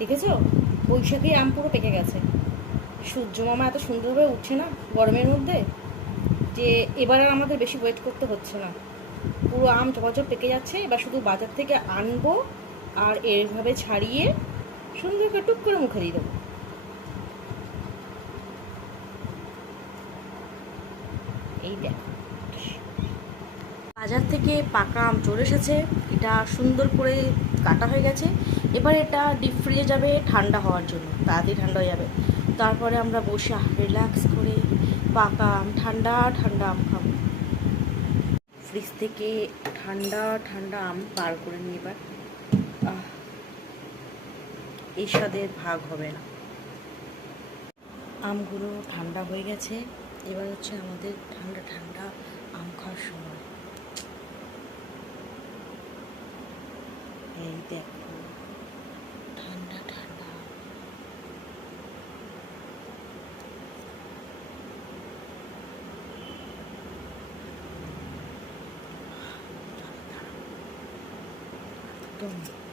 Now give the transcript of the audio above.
দেখেছ? বৈশাখী আম পুরো পেকে গেছে। সূর্য মামা এত সুন্দরভাবে উঠছে না গরমের মধ্যে যে এবার আর আমাদের বেশি ওয়েট করতে হচ্ছে না। পুরো আম চপাচপ পেকে যাচ্ছে, এবার শুধু বাজার থেকে আনব আর এইভাবে ছাড়িয়ে সুন্দর করে টুক করে মুখে দিয়ে দেবো। এই দেখো। বাজার থেকে পাকা আম চলে এসেছে। এটা সুন্দর করে কাটা হয়ে গেছে। এবার এটা ডিপ ফ্রিজে যাবে ঠান্ডা হওয়ার জন্য, তাড়াতাড়ি ঠান্ডা হয়ে যাবে। তারপরে আমরা বসে রিল্যাক্স করে পাকা আম, ঠান্ডা ঠান্ডা আম খাব। ফ্রিজ থেকে ঠান্ডা ঠান্ডা আম পার করে নিয়ে এবার। এই স্বাদের ভাগ হবে না। আমগুলো ঠান্ডা হয়ে গেছে। এবার হচ্ছে আমাদের ঠান্ডা ঠান্ডা আম খাওয়ার সময়। এই দেখো ঠান্ডা ঠান্ডা একদম দারুণ